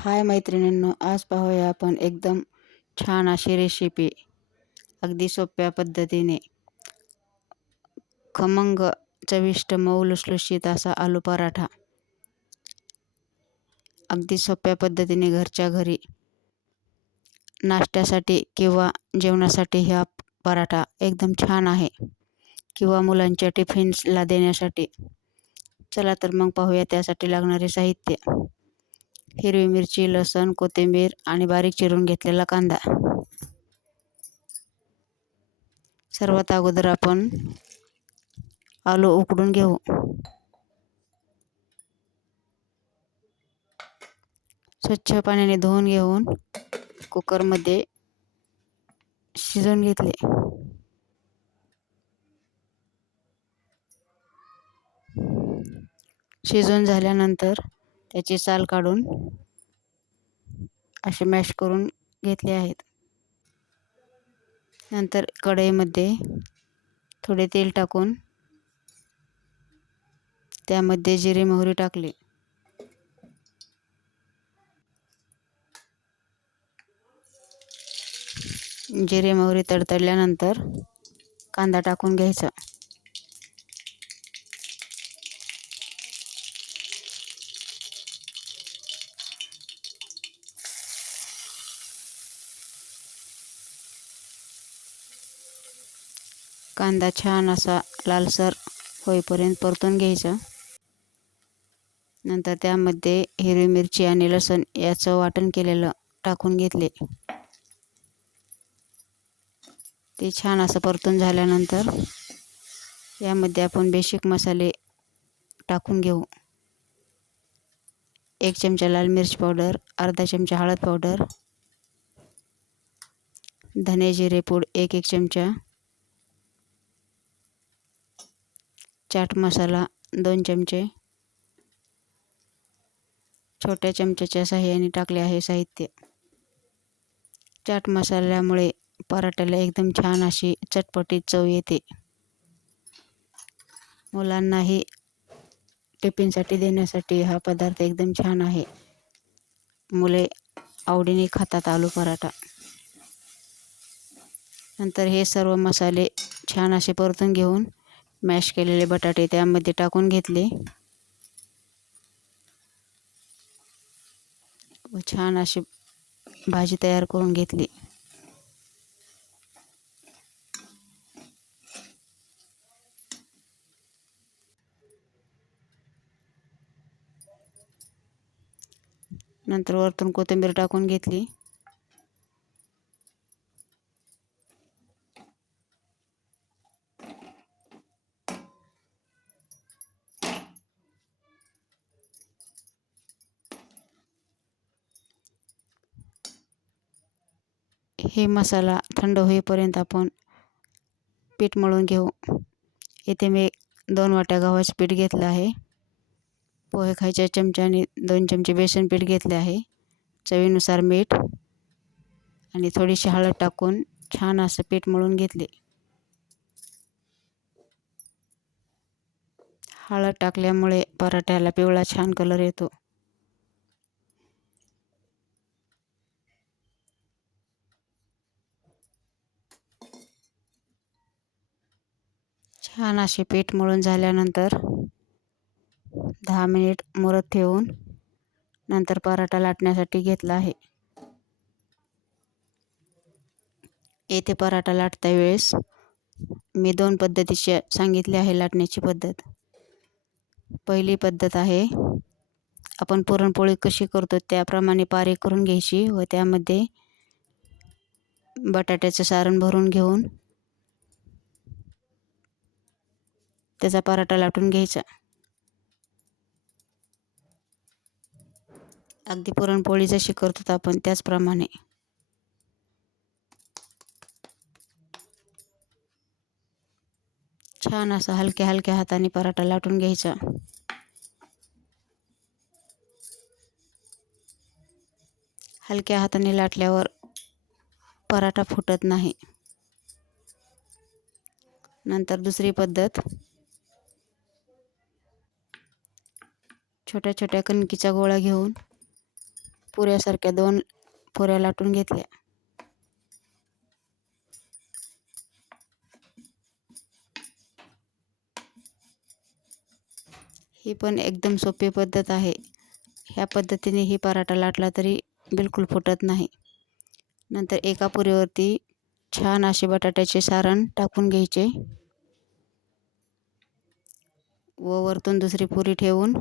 हाय मैत्रिणींनो, आज पाहूया आपण एकदम छान अशी रेसिपी. अगदी सोप्या पद्धतीने खमंग, चविष्ट, मऊ लुसलुशीत असा आलू पराठा. अगदी सोप्या पद्धतीने घरच्या घरी नाश्त्यासाठी किंवा जेवणासाठी हा पराठा एकदम छान आहे, किंवा मुलांच्या टिफिन्सला देण्यासाठी. चला तर मग पाहूया त्यासाठी लागणारे साहित्य. हिरवी मिरची, लसूण, कोथिंबीर आणि बारीक चिरून घेतलेला कांदा. सर्वात अगोदर आपण आलू उकडून घेऊ. स्वच्छ पाण्याने धुवून घेऊन कुकरमध्ये शिजवून घेतले. शिजवून झाल्यानंतर त्याची साल काढून असे मॅश करून घेतले आहेत. नंतर कढईमध्ये थोडे तेल टाकून त्यामध्ये जिरे मोहरी टाकली. जिरे मोहरी तडतडल्यानंतर कांदा टाकून घ्यायचा. कांदा छान असा लालसर होईपर्यंत परतून घ्यायचा. नंतर त्यामध्ये हिरवी मिरची आणि लसूण याचं वाटण केलेलं टाकून घेतले. ते छान असं परतून झाल्यानंतर यामध्ये आपण बेसिक मसाले टाकून घेऊ. 1 चमचा लाल मिर्च पावडर, अर्धा चमचा हळद पावडर, धने जिरे पूड 1 चमचा, चाट मसाला 2 चमचे, छोट्या चमच्याच्या साहाय्याने टाकले आहे साहित्य. चाट मसाल्यामुळे पराठ्याला एकदम छान अशी चटपटीत चव येते. मुलांनाही टिफिनसाठी देण्यासाठी हा पदार्थ एकदम छान आहे. मुले आवडीने खातात आलू पराठा. नंतर हे सर्व मसाले छान असे परतून घेऊन मॅश केलेले बटाटे त्यामध्ये टाकून घेतले व छान अशी भाजी तयार करून घेतली. नंतर वरतून कोथिंबीर टाकून घेतली. हे मसाला थंड होईपर्यंत आपण पीठ मळून घेऊ. इथे मी 2 वाट्या गव्हाचे पीठ घेतलं आहे. पोहे खायच्या चमच्याने 2 चमचे बेसन पीठ घेतले आहे. चवीनुसार मीठ आणि थोडीशी हळद टाकून छान असं पीठ मळून घेतले. हळद टाकल्यामुळे पराठ्याला पिवळा छान कलर येतो. छान असे पीठ मळून झाल्यानंतर 10 मिनिट मुरत ठेवून नंतर पराठा लाटण्यासाठी घेतला आहे. येथे पराठा लाटता वेळेस मी 2 पद्धतीची सांगितली आहे लाटण्याची पद्धत. पहिली पद्धत आहे आपण पुरणपोळी कशी करतो त्याप्रमाणे पारी करून घ्यायची व त्यामध्ये बटाट्याचं सारण भरून घेऊन त्याचा पराठा लाटून घ्यायचा. अगदी पुरणपोळी जशी करतो आपण त्याचप्रमाणे. छान असा हलक्या हलक्या हाताने पराठा लाटून घ्यायचा. हलक्या हाताने लाटल्यावर पराठा फुटत नाही. नंतर दुसरी पद्धत, छोट्या छोट्या कणकीचा गोळा घेऊन पुऱ्यासारख्या 2 पुऱ्या लाटून घेतल्या. ही पण एकदम सोपी पद्धत आहे. ह्या पद्धतीने ही पराठा लाटला तरी बिलकुल फुटत नाही. नंतर एका पुरीवरती छान असे बटाट्याचे सारण टाकून घ्यायचे व वरतून दुसरी पुरी ठेवून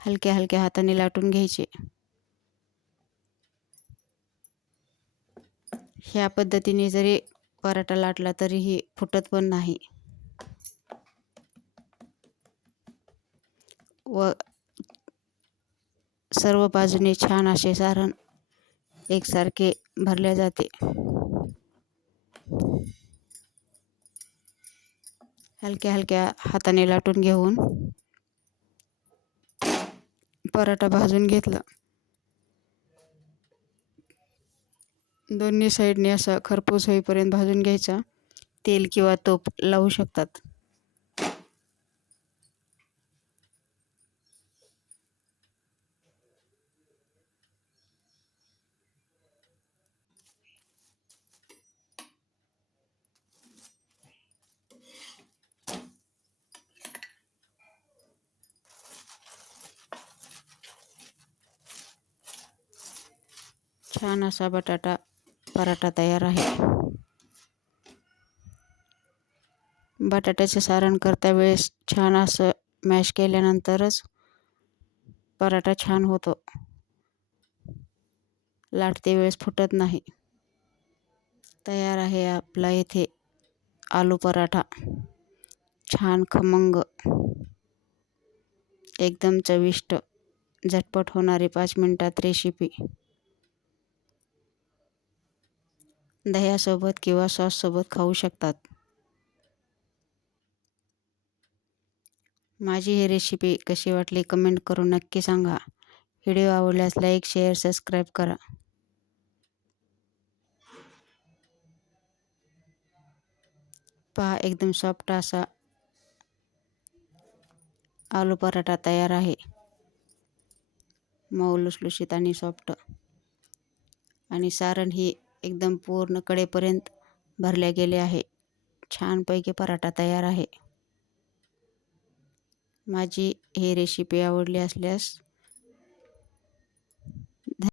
हलक्या हलक्या हाताने लाटून घ्यायचे. ह्या पद्धतीने जरी पराठा लाटला तरीही फुटत पण नाही व सर्व बाजूने छान असे सारण एकसारखे भरले जाते. हलक्या हलक्या हाताने लाटून घेऊन पराठा भाजून घेतला. दोन्ही साईडने असा खरपूस होईपर्यंत भाजून घ्यायचा. तेल किंवा तूप लावू शकतात. छान असा बटाटा पराठा तयार आहे. बटाट्याचे सारण करता वेळेस छान असं मॅश केल्यानंतरच पराठा छान होतो. लाटते वेळेस फुटत नाही. तयार आहे आपला इथे आलू पराठा. छान खमंग, एकदम चविष्ट, झटपट होणारी 5 मिनिटात रेसिपी. दह्यासोबत किंवा सॉससोबत खाऊ शकतात. माझी ही रेसिपी कशी वाटली कमेंट करून नक्की सांगा. व्हिडिओ आवडल्यास लाईक, शेअर, सबस्क्राईब करा. पहा एकदम सॉफ्ट असा आलू पराठा तयार आहे. मऊ लुसलुशीत आणि सॉफ्ट, आणि सारण ही एकदम पूर्ण कडेपर्यंत भरल्या गेले आहे. छानपैकी पराठा तयार आहे. माझी ही रेसिपी आवडली असल्यास